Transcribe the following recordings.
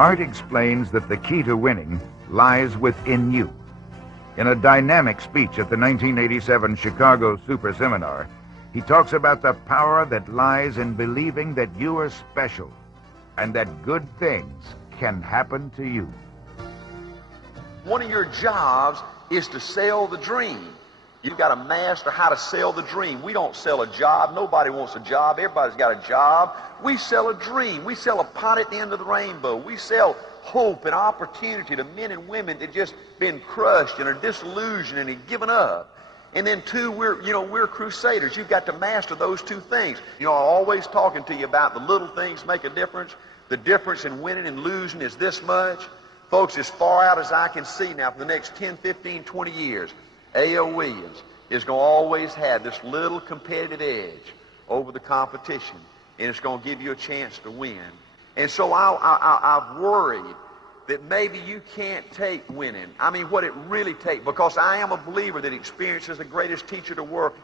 Art explains that the key to winning lies within you. In a dynamic speech at the 1987 Chicago Super Seminar, he talks about the power that lies in believing that you are special and that good things can happen to you. One of your jobs is to sell the dream. You've got to master how to sell the dream. We don't sell a job. Nobody wants a job. Everybody's got a job. We sell a dream. We sell a pot at the end of the rainbow. We sell hope and opportunity to men and women that just been crushed and are disillusioned and have given up. And then two, we're crusaders. You've got to master those two things. I'm always talking to you about the little things make a difference. The difference in winning and losing is this much. Folks, as far out as I can see now, for the next 10, 15, 20 years, A.L. Williams is going to always have this little competitive edge over the competition, and it's going to give you a chance to win. And so I've worried that maybe you can't take winning. I mean, what it really takes, because I am a believer that experience is the greatest teacher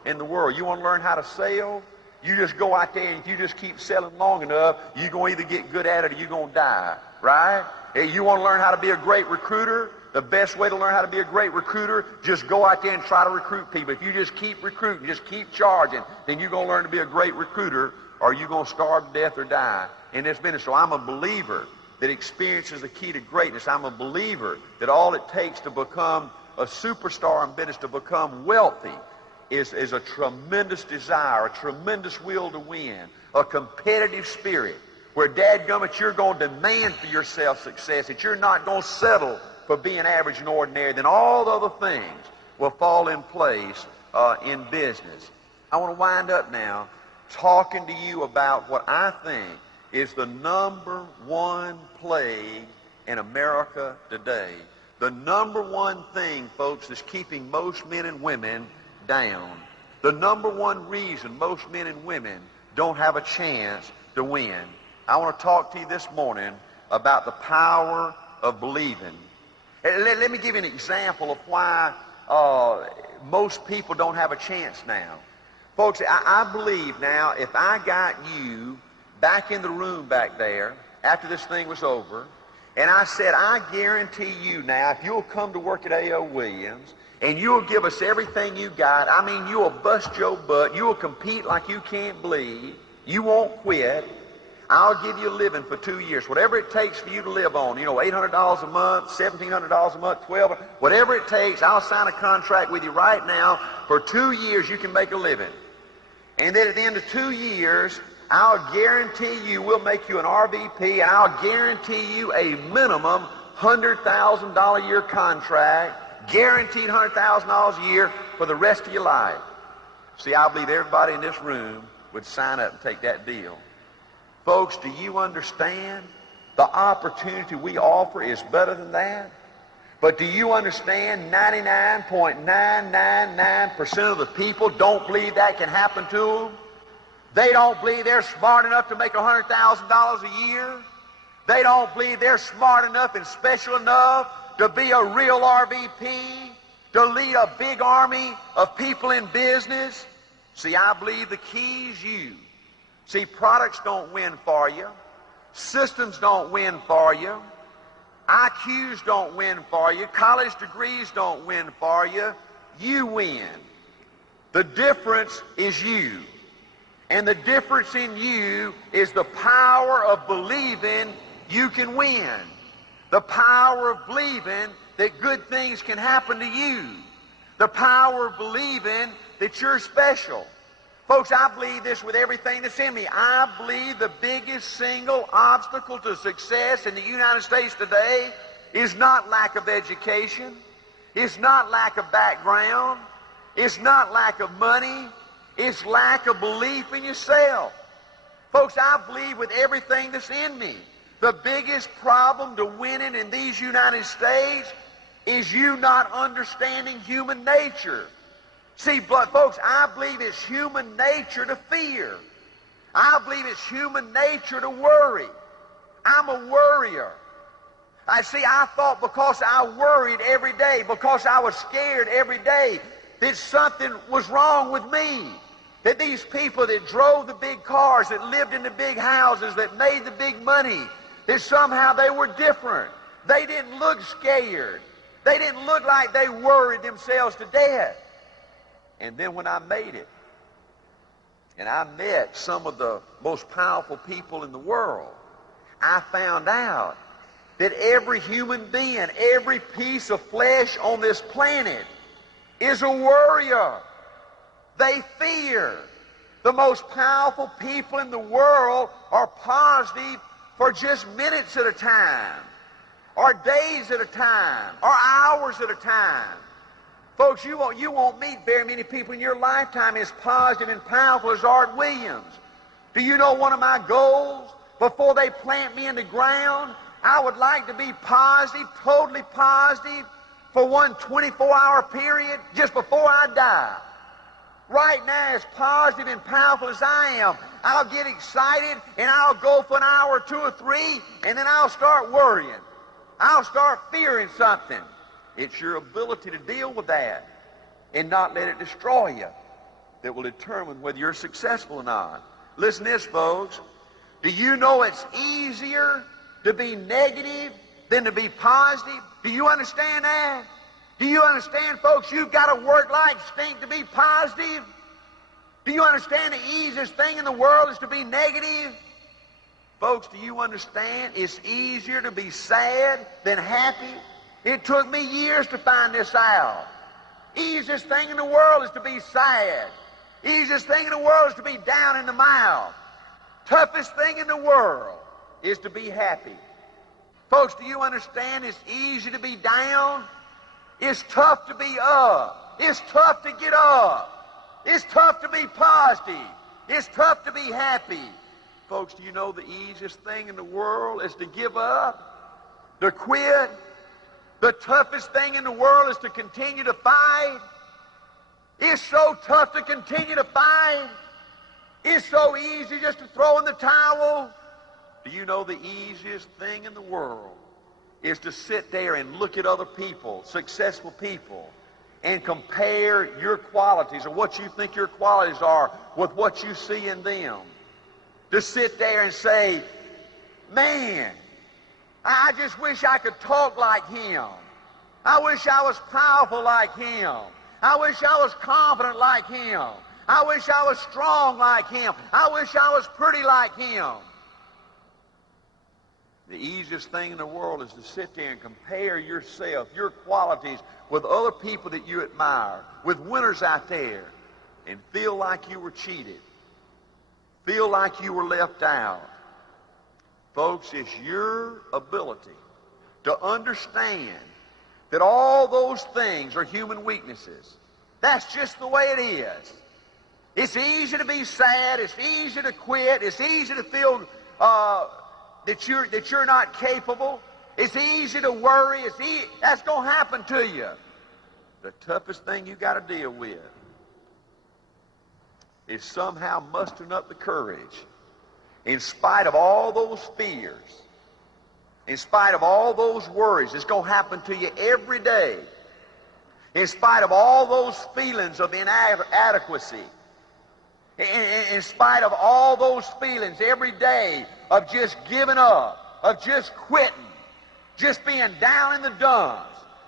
in the world. You want to learn how to sell? You just go out there, and if you just keep selling long enough, you're going to either get good at it or you're going to die, right? Hey, you want to learn how to be a great recruiter? The best way to learn how to be a great recruiter, just go out there and try to recruit people. If you just keep recruiting, just keep charging, then you're going to learn to be a great recruiter, or you're going to starve to death or die in this business. So I'm a believer that experience is the key to greatness. I'm a believer that all it takes to become a superstar in business, to become wealthy, is a tremendous desire, a tremendous will to win, a competitive spirit, where dadgummit, you're going to demand for yourself success, that you're not going to settle for being average and ordinary. Then all the other things will fall in place in business. I want to wind up now talking to you about what I think is the number one plague in America today. The number one thing, folks, that's keeping most men and women down. The number one reason most men and women don't have a chance to win. I want to talk to you this morning about the power of believing. Let me give you an example of why most people don't have a chance now. Folks, I believe now, if I got you back in the room back there after this thing was over, and I said, I guarantee you now, if you'll come to work at A.L. Williams, and you'll give us everything you got, I mean, you'll bust your butt, you'll compete like you can't believe, you won't quit, I'll give you a living for 2 years. Whatever it takes for you to live on, $800 a month, $1,700 a month, $1,200, whatever it takes, I'll sign a contract with you right now. For 2 years, you can make a living. And then at the end of 2 years, I'll guarantee you we'll make you an RVP, and I'll guarantee you a minimum $100,000 a year contract, guaranteed $100,000 a year for the rest of your life. See, I believe everybody in this room would sign up and take that deal. Folks, do you understand? The opportunity we offer is better than that. But do you understand 99.999% of the people don't believe that can happen to them? They don't believe they're smart enough to make $100,000 a year. They don't believe they're smart enough and special enough to be a real RVP, to lead a big army of people in business. See, I believe the key is you. See, products don't win for you. Systems don't win for you. IQs don't win for you. College degrees don't win for you. You win. The difference is you. And the difference in you is the power of believing you can win. The power of believing that good things can happen to you. The power of believing that you're special. Folks, I believe this with everything that's in me. I believe the biggest single obstacle to success in the United States today is not lack of education. It's not lack of background. It's not lack of money. It's lack of belief in yourself. Folks, I believe with everything that's in me, the biggest problem to winning in these United States is you not understanding human nature. See, folks, I believe it's human nature to fear. I believe it's human nature to worry. I'm a worrier. I thought because I worried every day, because I was scared every day, that something was wrong with me. That these people that drove the big cars, that lived in the big houses, that made the big money, that somehow they were different. They didn't look scared. They didn't look like they worried themselves to death. And then when I made it, and I met some of the most powerful people in the world, I found out that every human being, every piece of flesh on this planet is a worrier. They fear. The most powerful people in the world are positive for just minutes at a time, or days at a time, or hours at a time. Folks, you won't meet very many people in your lifetime as positive and powerful as Art Williams. Do you know one of my goals? Before they plant me in the ground, I would like to be positive, totally positive, for one 24-hour period just before I die. Right now, as positive and powerful as I am, I'll get excited and I'll go for an hour or two or three, and then I'll start worrying. I'll start fearing something. It's your ability to deal with that and not let it destroy you that will determine whether you're successful or not. Listen to this, folks. Do you know it's easier to be negative than to be positive? Do you understand that? Do you understand, folks, you've got to work like stink to be positive? Do you understand the easiest thing in the world is to be negative? Folks, do you understand it's easier to be sad than happy? It took me years to find this out. Easiest thing in the world is to be sad. Easiest thing in the world is to be down in the mouth. Toughest thing in the world is to be happy. Folks, do you understand it's easy to be down? It's tough to be up. It's tough to get up. It's tough to be positive. It's tough to be happy. Folks, do you know the easiest thing in the world is to give up, to quit? The toughest thing in the world is to continue to fight. It's so tough to continue to fight. It's so easy just to throw in the towel. Do you know the easiest thing in the world is to sit there and look at other people, successful people, and compare your qualities or what you think your qualities are with what you see in them? To sit there and say, man, I just wish I could talk like him. I wish I was powerful like him. I wish I was confident like him. I wish I was strong like him. I wish I was pretty like him. The easiest thing in the world is to sit there and compare yourself, your qualities, with other people that you admire, with winners out there, and feel like you were cheated. Feel like you were left out. Folks, it's your ability to understand that all those things are human weaknesses. That's just the way it is. It's easy to be sad. It's easy to quit. It's easy to feel that you're not capable. It's easy to worry. That's going to happen to you. The toughest thing you got to deal with is somehow mustering up the courage, in spite of all those fears, in spite of all those worries. It's going to happen to you every day. In spite of all those feelings of inadequacy, in spite of all those feelings every day of just giving up, of just quitting, just being down in the dumps,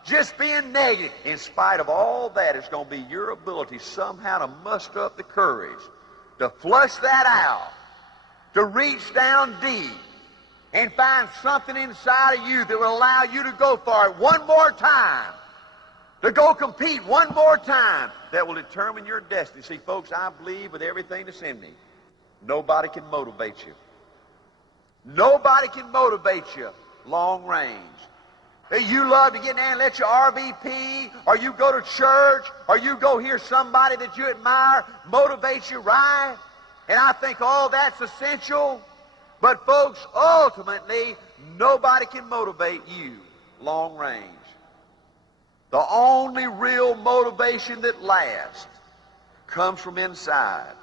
just being negative, in spite of all that, it's going to be your ability somehow to muster up the courage to flush that out, to reach down deep and find something inside of you that will allow you to go for it one more time, to go compete one more time, that will determine your destiny. See, folks, I believe with everything that's in me, nobody can motivate you. Nobody can motivate you long range. You love to get in there and let your RVP, or you go to church, or you go hear somebody that you admire motivate you, right? And I think all that's essential. But folks, ultimately, nobody can motivate you long range. The only real motivation that lasts comes from inside.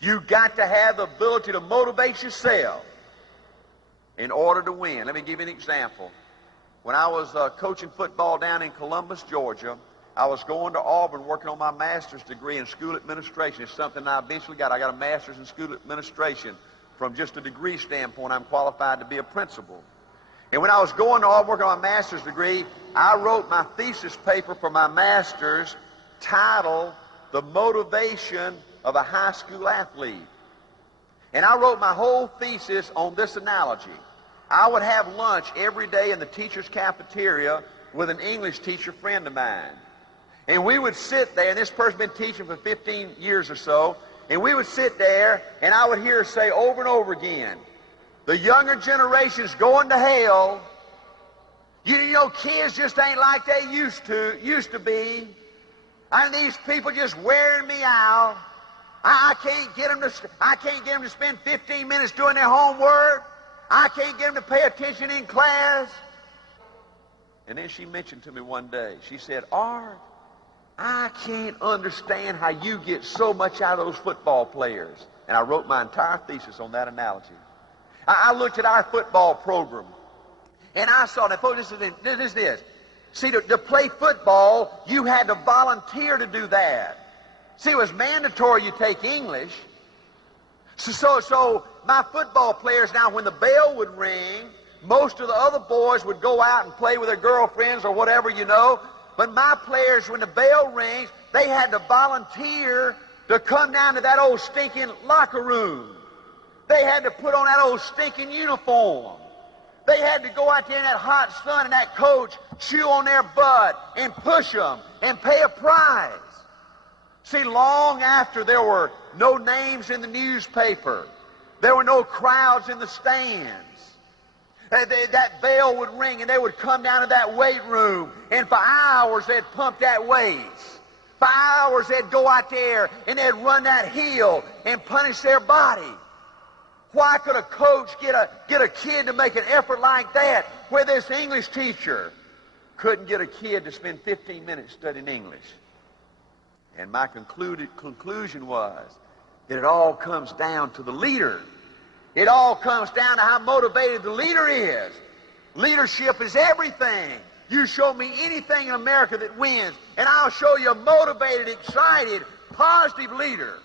You've got to have the ability to motivate yourself in order to win. Let me give you an example. When I was coaching football down in Columbus, Georgia, I was going to Auburn working on my master's degree in school administration. It's something I eventually got. I got a master's in school administration From just a degree standpoint, I'm qualified to be a principal. And when I was going to work on my master's degree, I wrote my thesis paper for my master's titled The Motivation of a High School Athlete. And I wrote my whole thesis on this analogy. I would have lunch every day in the teacher's cafeteria with an English teacher friend of mine. And we would sit there, and this person's been teaching for 15 years or so, and we would sit there, and I would hear her say over and over again, the younger generation's going to hell. You know, kids just ain't like they used to be. And these people just wearing me out. I can't get them to spend 15 minutes doing their homework. I can't get them to pay attention in class. And then she mentioned to me one day, she said, Art, I can't understand how you get so much out of those football players. And I wrote my entire thesis on that analogy. I looked at our football program, and I saw that, folks, this is this. See, to play football, you had to volunteer to do that. See, it was mandatory you take English. So my football players, now when the bell would ring, most of the other boys would go out and play with their girlfriends or whatever, you know. But my players, when the bell rings, they had to volunteer to come down to that old stinking locker room. They had to put on that old stinking uniform. They had to go out there in that hot sun and that coach chew on their butt and push them and pay a price. See, long after there were no names in the newspaper, there were no crowds in the stands, that bell would ring and they would come down to that weight room, and for hours they'd pump that weights. For hours they'd go out there and they'd run that hill and punish their body. Why could a coach get a kid to make an effort like that where this English teacher couldn't get a kid to spend 15 minutes studying English? And my conclusion was that it all comes down to the leader. It all comes down to how motivated the leader is. Leadership is everything. You show me anything in America that wins, and I'll show you a motivated, excited, positive leader.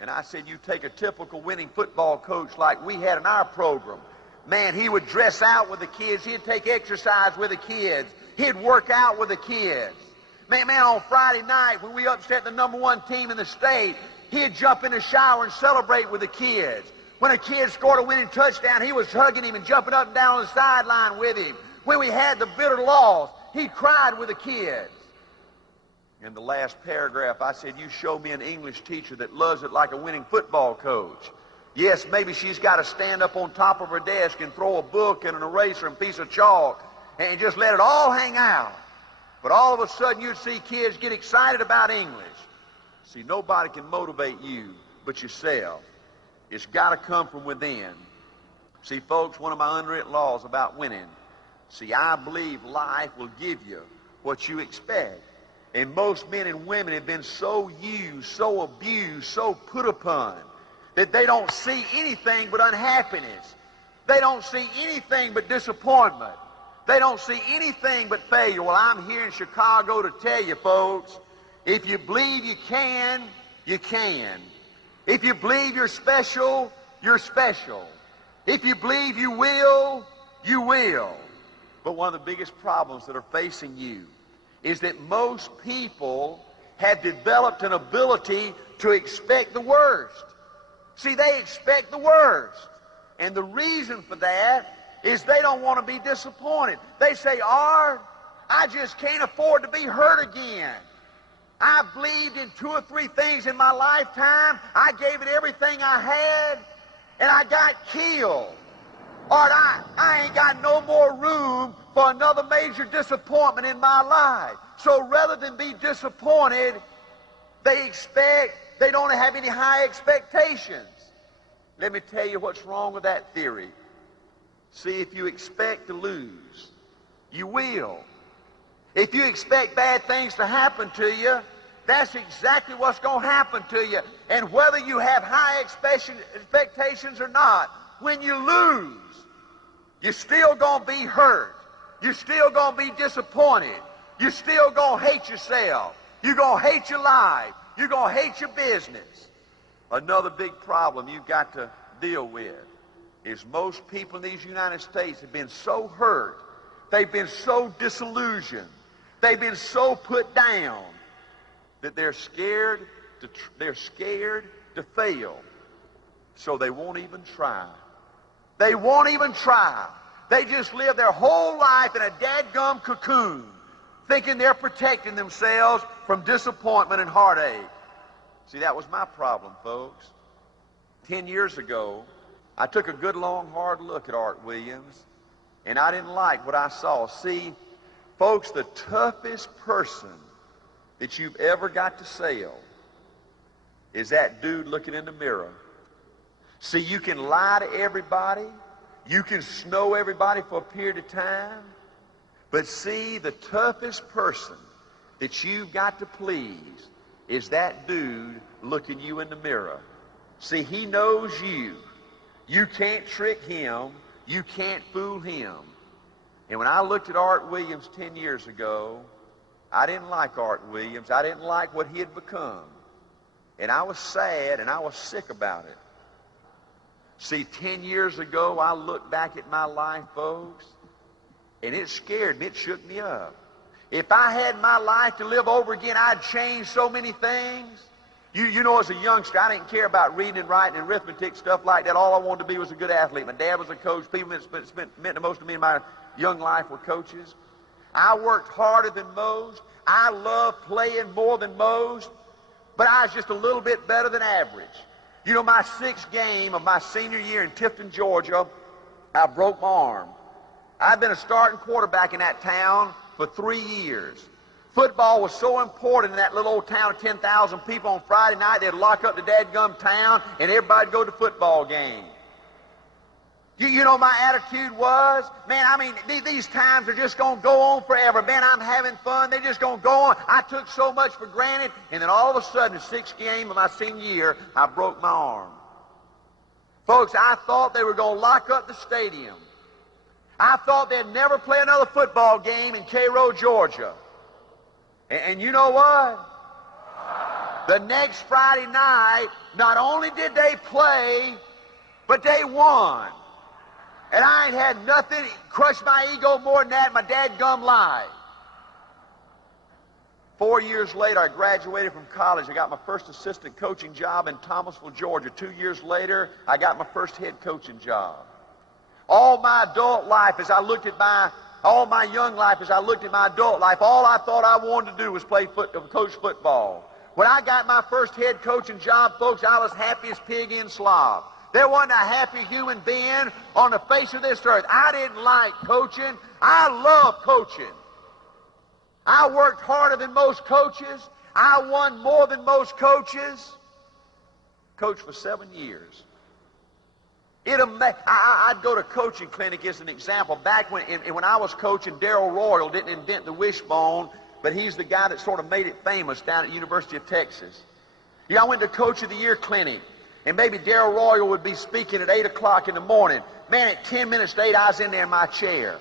And I said, you take a typical winning football coach like we had in our program. Man, he would dress out with the kids. He'd take exercise with the kids. He'd work out with the kids. Man, on Friday night when we upset the #1 team in the state, he'd jump in the shower and celebrate with the kids. When a kid scored a winning touchdown, he was hugging him and jumping up and down on the sideline with him. When we had the bitter loss, he cried with the kids. In the last paragraph, I said, you show me an English teacher that loves it like a winning football coach. Yes, maybe she's got to stand up on top of her desk and throw a book and an eraser and a piece of chalk and just let it all hang out. But all of a sudden, you'd see kids get excited about English. See, nobody can motivate you but yourself. It's got to come from within. See, folks, one of my unwritten laws about winning, see, I believe life will give you what you expect. And most men and women have been so used, so abused, so put upon, that they don't see anything but unhappiness. They don't see anything but disappointment. They don't see anything but failure. Well, I'm here in Chicago to tell you, folks, if you believe you can, you can. If you believe you're special, you're special. If you believe you will, you will. But one of the biggest problems that are facing you is that most people have developed an ability to expect the worst. See, they expect the worst. And the reason for that is they don't want to be disappointed. They say, Art, I just can't afford to be hurt again. I believed in 2 or 3 things in my lifetime. I gave it everything I had, and I got killed. Art, I ain't got no more room for another major disappointment in my life. So rather than be disappointed, they don't have any high expectations. Let me tell you what's wrong with that theory. See, if you expect to lose, you will. If you expect bad things to happen to you, that's exactly what's going to happen to you. And whether you have high expectations or not, when you lose, you're still going to be hurt. You're still going to be disappointed. You're still going to hate yourself. You're going to hate your life. You're going to hate your business. Another big problem you've got to deal with is most people in these United States have been so hurt, they've been so disillusioned, they've been so put down that they're scared to fail, so they won't even try. They won't even try. They just live their whole life in a dadgum cocoon, thinking they're protecting themselves from disappointment and heartache. See, that was my problem, folks. 10 years ago, I took a good, long, hard look at Art Williams, and I didn't like what I saw. See, folks, the toughest person that you've ever got to sell is that dude looking in the mirror. See, you can lie to everybody. You can snow everybody for a period of time. But see, the toughest person that you've got to please is that dude looking you in the mirror. See, he knows you. You can't trick him. You can't fool him. And when I looked at Art Williams 10 years ago, I didn't like Art Williams. I didn't like what he had become. And I was sad and I was sick about it. See, 10 years ago, I looked back at my life, folks, and it scared me. It shook me up. If I had my life to live over again, I'd change so many things. You know, as a youngster, I didn't care about reading and writing and arithmetic, stuff like that. All I wanted to be was a good athlete. My dad was a coach. People that meant the most to me in my young life were coaches. I worked harder than most. I loved playing more than most. But I was just a little bit better than average. You know, my sixth game of my senior year in Tifton, Georgia, I broke my arm. I'd been a starting quarterback in that town for 3 years. Football was so important in that little old town of 10,000 people. On Friday night, they'd lock up the dadgum town, and everybody'd go to the football game. You know my attitude was, man, I mean, these times are just going to go on forever. Man, I'm having fun. They're just going to go on. I took so much for granted, and then all of a sudden, the sixth game of my senior year, I broke my arm. Folks, I thought they were going to lock up the stadium. I thought they'd never play another football game in Cairo, Georgia. And you know what? The next Friday night, not only did they play, but they won. And I ain't had nothing crush my ego more than that, my dadgum lie. 4 years later, I graduated from college. I got my first assistant coaching job in Thomasville, Georgia. 2 years later, I got my first head coaching job. All my adult life, as I looked at all my young life, as I looked at my adult life, all I thought I wanted to do was coach football. When I got my first head coaching job, folks, I was happy as pig in slop. There wasn't a happy human being on the face of this earth. I didn't like coaching. I love coaching. I worked harder than most coaches. I won more than most coaches. Coached for 7 years. I'd go to coaching clinic as an example. Back when I was coaching, Darrell Royal didn't invent the wishbone, but he's the guy that sort of made it famous down at the University of Texas. I went to Coach of the Year clinic, and maybe Darrell Royal would be speaking at 8 o'clock in the morning. Man, at 10 minutes to 8, I was in there in my chair.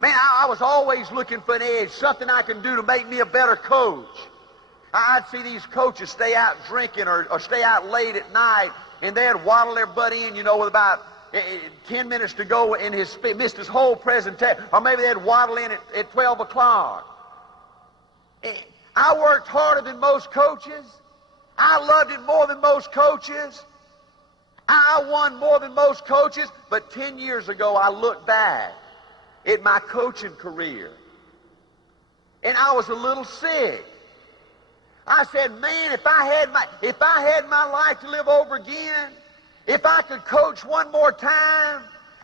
Man, I was always looking for an edge, something I can do to make me a better coach. I'd see these coaches stay out drinking or stay out late at night, and they'd waddle their butt in, you know, with about 10 minutes to go, and missed his whole presentation. Or maybe they'd waddle in at 12 o'clock. I worked harder than most coaches. I loved it more than most coaches. I won more than most coaches. But 10 years ago, I looked back at my coaching career, and I was a little sick. I said, man, if I had my life to live over again, if I could coach one more time,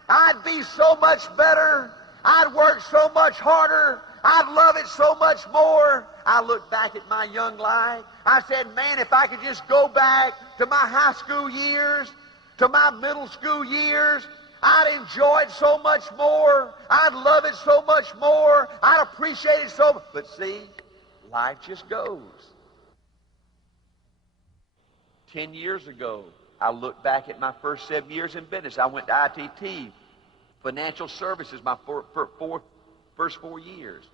I'd be so much better. I'd work so much harder. I'd love it so much more. I looked back at my young life. I said, man, if I could just go back to my high school years, to my middle school years, I'd enjoy it so much more. I'd love it so much more. I'd appreciate it so much. But see, life just goes. 10 years ago, I looked back at my first 7 years in business. I went to ITT, financial services, my first 4 years.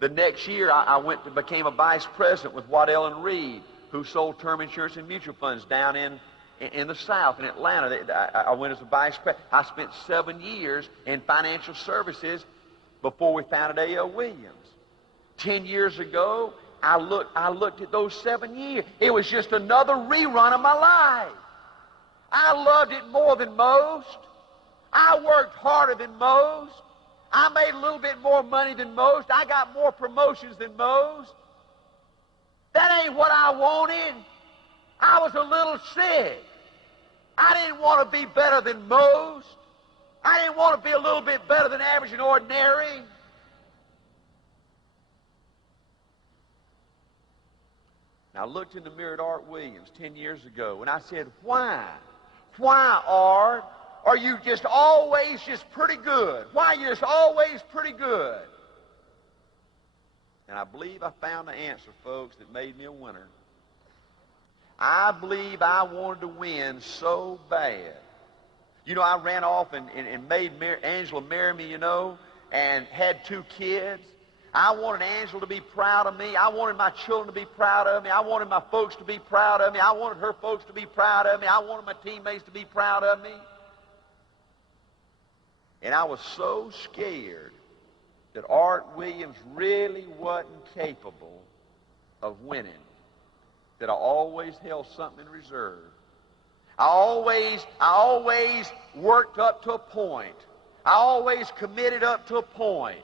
The next year, I became a vice president with Waddell & Reed, who sold term insurance and mutual funds down in in the South, in Atlanta. I went as a vice president. I spent 7 years in financial services before we founded A.L. Williams. 10 years ago, I looked at those 7 years. It was just another rerun of my life. I loved it more than most. I worked harder than most. I made a little bit more money than most. I got more promotions than most. That ain't what I wanted. I was a little sick. I didn't want to be better than most. I didn't want to be a little bit better than average and ordinary. And I looked in the mirror at Art Williams 10 years ago, and I said, why? Why, Art, are you just always just pretty good? Why are you just always pretty good? And I believe I found the answer, folks, that made me a winner. I believe I wanted to win so bad. You know, I ran off and made Angela marry me, you know, and had 2 kids. I wanted Angela to be proud of me. I wanted my children to be proud of me. I wanted my folks to be proud of me. I wanted her folks to be proud of me. I wanted my teammates to be proud of me. And I was so scared that Art Williams really wasn't capable of winning that I always held something in reserve. I always worked up to a point. I always committed up to a point.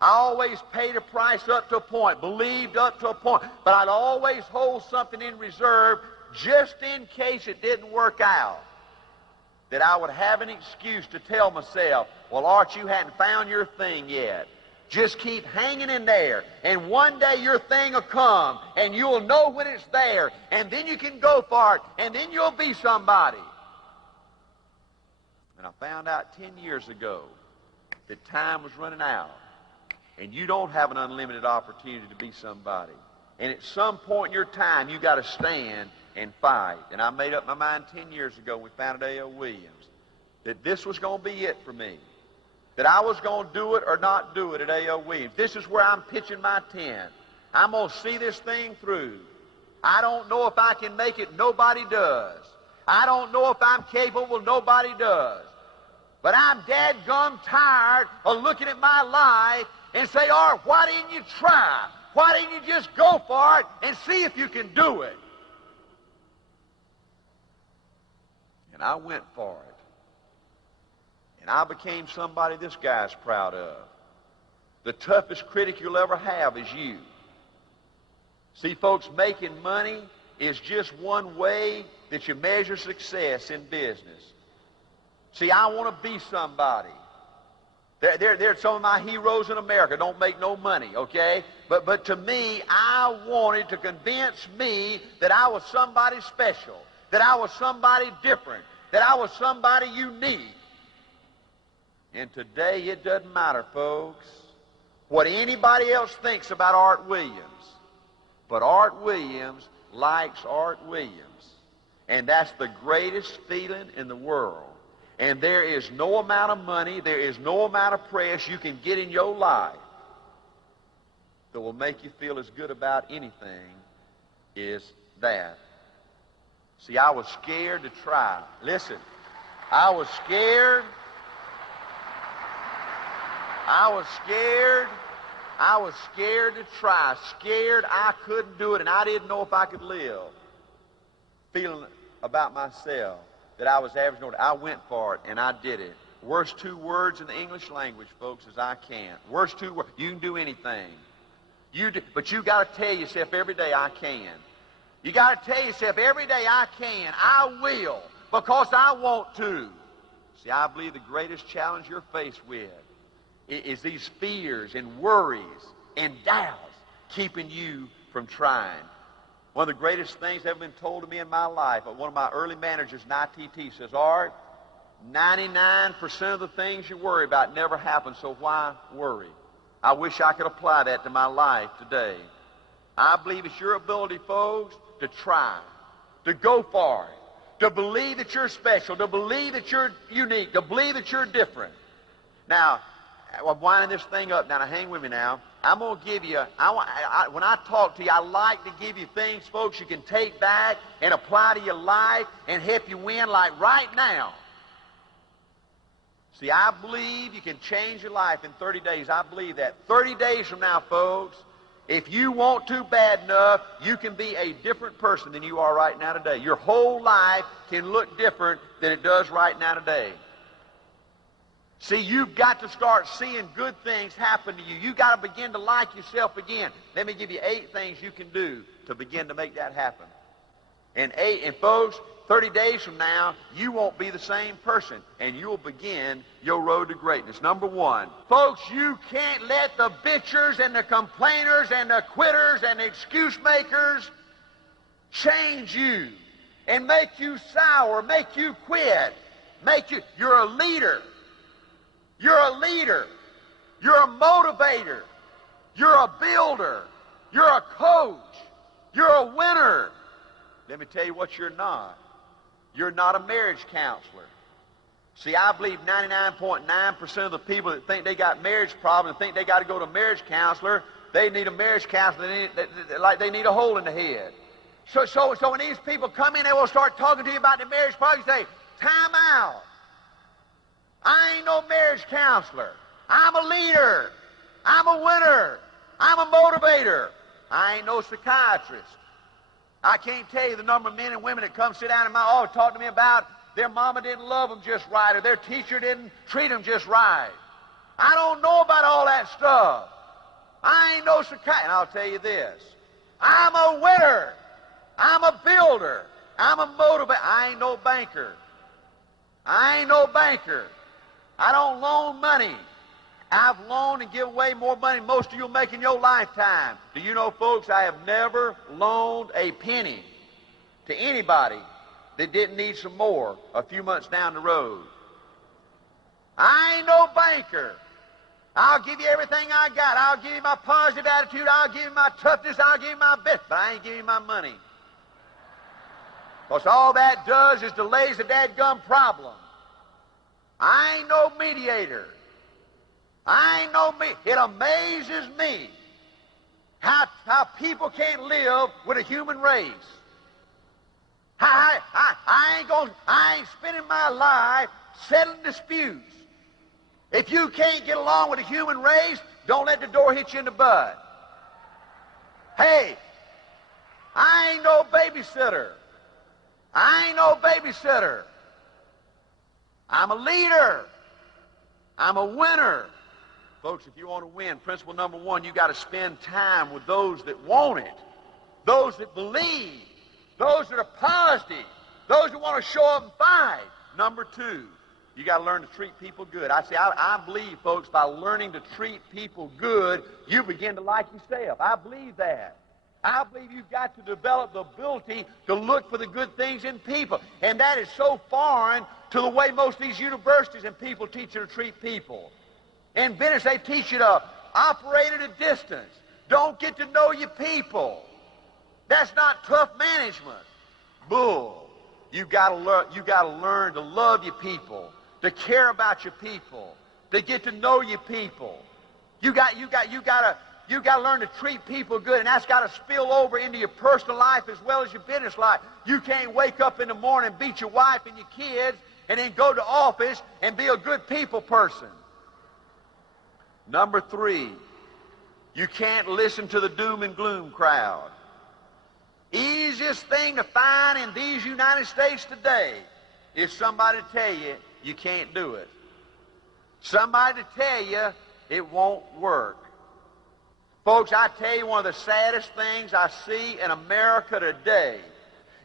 I always paid a price up to a point, believed up to a point, but I'd always hold something in reserve just in case it didn't work out, that I would have an excuse to tell myself, well, Art, you hadn't found your thing yet. Just keep hanging in there, and one day your thing will come, and you'll know when it's there, and then you can go for it, and then you'll be somebody. And I found out 10 years ago that time was running out, and you don't have an unlimited opportunity to be somebody. And at some point in your time, you got to stand and fight. And I made up my mind 10 years ago when we founded A.L. Williams that this was going to be it for me. That I was going to do it or not do it at A.L. Williams. This is where I'm pitching my tent. I'm going to see this thing through. I don't know if I can make it. Nobody does. I don't know if I'm capable. Nobody does. But I'm dadgum tired of looking at my life and say, Art, why didn't you try? Why didn't you just go for it and see if you can do it? And I went for it. And I became somebody this guy's proud of. The toughest critic you'll ever have is you. See, folks, making money is just one way that you measure success in business. See, I want to be somebody. They're some of my heroes in America. Don't make no money, okay? But to me, I wanted to convince me that I was somebody special, that I was somebody different, that I was somebody unique. And today, it doesn't matter, folks, what anybody else thinks about Art Williams. But Art Williams likes Art Williams. And that's the greatest feeling in the world. And there is no amount of money, there is no amount of press you can get in your life that will make you feel as good about anything as that. See, I was scared to try. Listen, I was scared. I was scared to try. Scared I couldn't do it, and I didn't know if I could live. Feeling about myself that I was average. I went for it, and I did it. Worst 2 words in the English language, folks, is I can't. Worst 2 words. You can do anything. But you got to tell yourself every day, I can. You got to tell yourself every day, I can. I will, because I want to. See, I believe the greatest challenge you're faced with is these fears and worries and doubts keeping you from trying. One of the greatest things that have been told to me in my life, one of my early managers in ITT says, Art, 99% of the things you worry about never happen, so why worry? I wish I could apply that to my life today. I believe it's your ability, folks, to try, to go for it, to believe that you're special, to believe that you're unique, to believe that you're different. Now, I'm winding this thing up now. Now hang with me now. I'm going to give you, when I talk to you, I like to give you things, folks, you can take back and apply to your life and help you win like right now. See, I believe you can change your life in 30 days. I believe that. 30 days from now, folks, if you want to bad enough, you can be a different person than you are right now today. Your whole life can look different than it does right now today. See, you've got to start seeing good things happen to you. You've got to begin to like yourself again. Let me give you 8 things you can do to begin to make that happen. And folks, 30 days from now, you won't be the same person, and you'll begin your road to greatness. Number 1, folks, you can't let the bitchers and the complainers and the quitters and the excuse makers change you and make you sour, make you quit, you're a leader. You're a leader. You're a motivator. You're a builder. You're a coach. You're a winner. Let me tell you what you're not. You're not a marriage counselor. See, I believe 99.9% of the people that think they got marriage problems and think they got to go to a marriage counselor, they need a marriage counselor like they need a hole in the head. So when these people come in, they will start talking to you about the marriage problem. You say, time out. I ain't no marriage counselor. I'm a leader. I'm a winner. I'm a motivator. I ain't no psychiatrist. I can't tell you the number of men and women that come sit down in my office talk to me about their mama didn't love them just right or their teacher didn't treat them just right. I don't know about all that stuff. I ain't no psychiatrist. And I'll tell you this. I'm a winner. I'm a builder. I'm a motivator. I ain't no banker. I ain't no banker. I don't loan money. I've loaned and given away more money than most of you will make in your lifetime. Do you know, folks, I have never loaned a penny to anybody that didn't need some more a few months down the road. I ain't no banker. I'll give you everything I got. I'll give you my positive attitude. I'll give you my toughness. I'll give you my best. But I ain't giving you my money. Because all that does is delays the dadgum problem. I ain't no mediator. It amazes me how people can't live with a human race. I ain't spending my life settling disputes. If you can't get along with a human race, don't let the door hit you in the butt. Hey, I ain't no babysitter. I'm a leader. I'm a winner. Folks, if you want to win, principle number 1, you got to spend time with those that want it, those that believe, those that are positive, those that want to show up and fight. Number 2, you got to learn to treat people good. I believe, folks, by learning to treat people good, you begin to like yourself. I believe that. I believe you've got to develop the ability to look for the good things in people. And that is so foreign to the way most of these universities and people teach you to treat people. In business, they teach you to operate at a distance. Don't get to know your people. That's not tough management. Bull. You got to learn to love your people, to care about your people, to get to know your people. You got to learn to treat people good, and that's got to spill over into your personal life as well as your business life. You can't wake up in the morning, beat your wife and your kids, and then go to office and be a good people person. Number 3, you can't listen to the doom and gloom crowd. Easiest thing to find in these United States today is somebody to tell you you can't do it. Somebody to tell you it won't work. Folks, I tell you, one of the saddest things I see in America today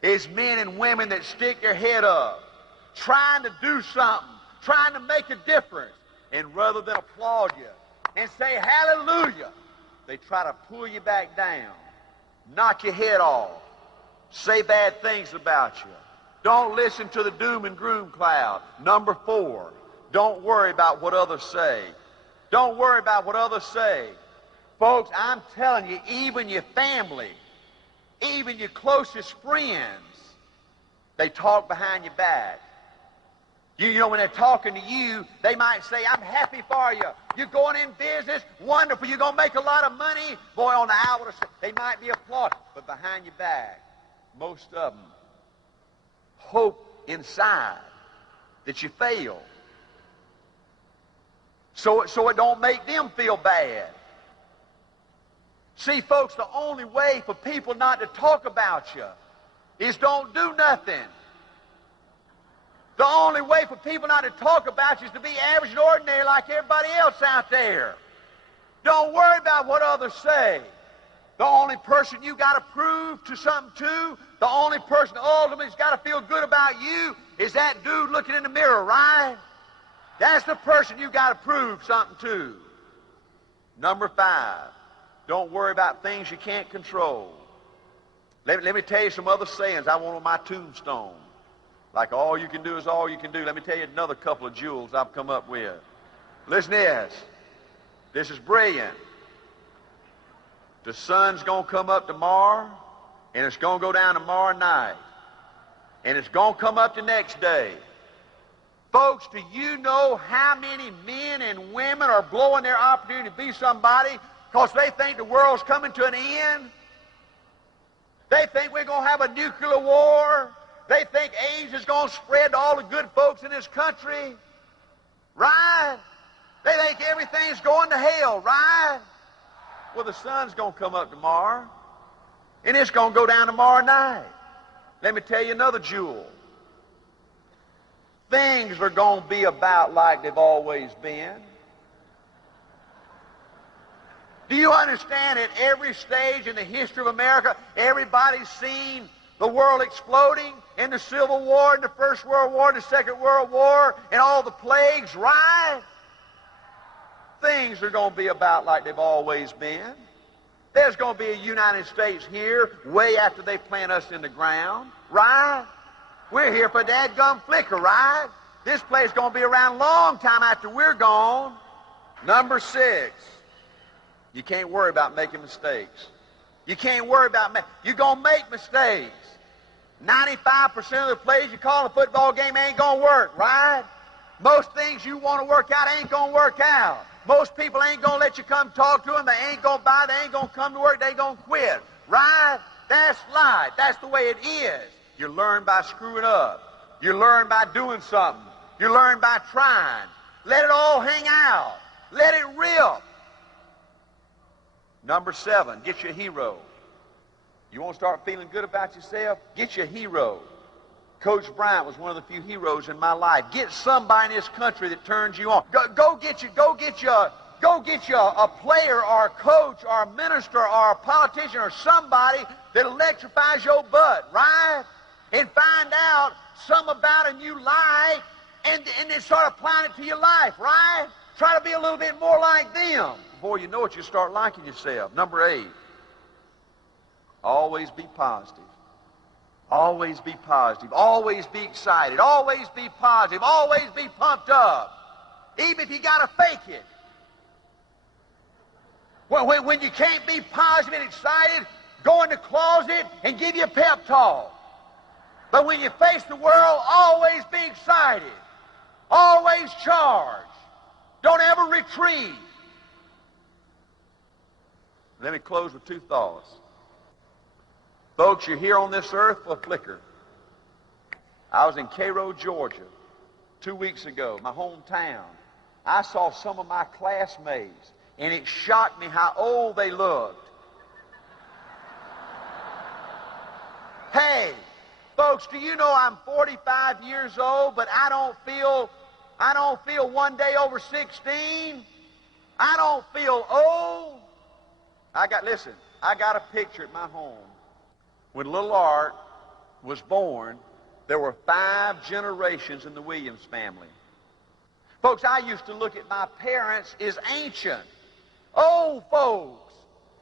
is men and women that stick their head up, trying to do something, trying to make a difference, and rather than applaud you and say hallelujah, they try to pull you back down, knock your head off, say bad things about you. Don't listen to the doom and gloom cloud. Number 4, don't worry about what others say. Don't worry about what others say. Folks, I'm telling you, even your family, even your closest friends, they talk behind your back. You know, when they're talking to you, they might say, I'm happy for you. You're going in business, wonderful. You're going to make a lot of money. Boy, on the outward, they might be applauding. But behind your back, most of them hope inside that you fail. So it don't make them feel bad. See, folks, the only way for people not to talk about you is don't do nothing. The only way for people not to talk about you is to be average and ordinary like everybody else out there. Don't worry about what others say. The only person you got to prove to something to, the only person ultimately's got to feel good about you is that dude looking in the mirror, right? That's the person you got to prove something to. Number 5, don't worry about things you can't control. Let me tell you some other sayings I want on my tombstone. Like all you can do is all you can do. Let me tell you another couple of jewels I've come up with. Listen to this. This is brilliant. The sun's going to come up tomorrow, and it's going to go down tomorrow night. And it's going to come up the next day. Folks, do you know how many men and women are blowing their opportunity to be somebody because they think the world's coming to an end? They think we're going to have a nuclear war. They think AIDS is going to spread to all the good folks in this country. Right? They think everything's going to hell, right? Well, the sun's going to come up tomorrow, and it's going to go down tomorrow night. Let me tell you another jewel. Things are going to be about like they've always been. Do you understand at every stage in the history of America, everybody's seen the world exploding in the Civil War, in the First World War, the Second World War, and all the plagues, right? Things are going to be about like they've always been. There's going to be a United States here way after they plant us in the ground, right? We're here for dadgum flicker, right? This place is going to be around a long time after we're gone. Number 6, you can't worry about making mistakes. You can't worry about you're going to make mistakes. 95% of the plays you call a football game ain't going to work, right? Most things you want to work out ain't going to work out. Most people ain't going to let you come talk to them. They ain't going to buy. They ain't going to come to work. They going to quit, right? That's life. That's the way it is. You learn by screwing up. You learn by doing something. You learn by trying. Let it all hang out. Let it rip. Number 7, get your hero. You want to start feeling good about yourself? Get your hero. Coach Bryant was one of the few heroes in my life. Get somebody in this country that turns you on. Go get you a player or a coach or a minister or a politician or somebody that electrifies your butt, right? And find out something about them you like and then start applying it to your life, right? Try to be a little bit more like them. Before you know it, you start liking yourself. Number 8, always be positive. Always be positive. Always be excited. Always be positive. Always be pumped up. Even if you got to fake it. When you can't be positive and excited, go in the closet and give you a pep talk. But when you face the world, always be excited. Always charge. Don't ever retreat. Let me close with 2 thoughts. Folks, you're here on this earth for a flicker. I was in Cairo, Georgia, 2 weeks ago, my hometown. I saw some of my classmates, and it shocked me how old they looked. Hey, folks, do you know I'm 45 years old, but I don't feel one day over 16? I don't feel old. I got a picture at my home. When little Art was born, there were 5 generations in the Williams family. Folks, I used to look at my parents as ancient, old folks.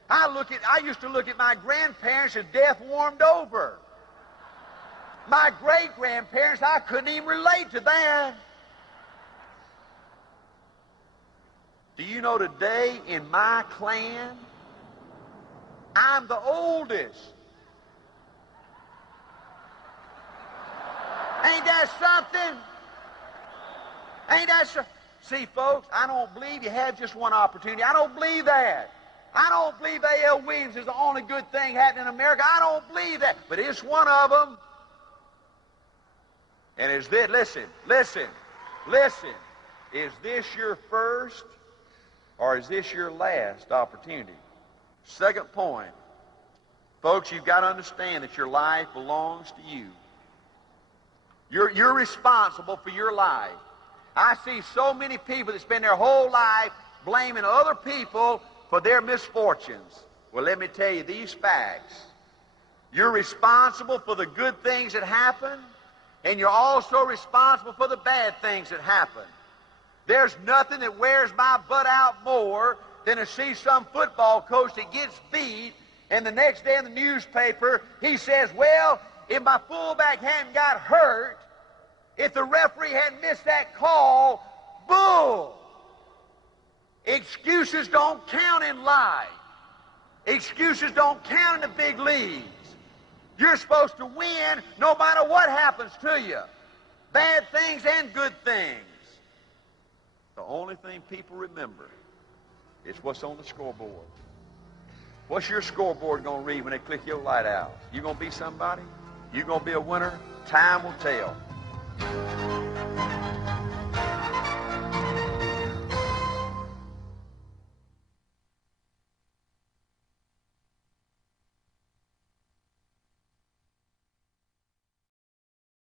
I used to look at my grandparents as death warmed over. My great-grandparents, I couldn't even relate to that. Do you know today in my clan, I'm the oldest. Ain't that something? Ain't that so? See, folks, I don't believe you have just one opportunity. I don't believe that. I don't believe A.L. Williams is the only good thing happening in America. I don't believe that. But it's one of them. And is this, listen. Is this your first or is this your last opportunity? Second point. Folks, you've got to understand that your life belongs to you. You're responsible for your life. I see so many people that spend their whole life blaming other people for their misfortunes. Well, let me tell you these facts. You're responsible for the good things that happen, and you're also responsible for the bad things that happen. There's nothing that wears my butt out more than to see some football coach that gets beat, and the next day in the newspaper, he says, well, if my fullback hadn't got hurt, if the referee hadn't missed that call, bull! Excuses don't count in life. Excuses don't count in the big leagues. You're supposed to win no matter what happens to you. Bad things and good things. The only thing people remember is what's on the scoreboard. What's your scoreboard going to read when they click your light out? You going to be somebody? You going to be a winner? Time will tell.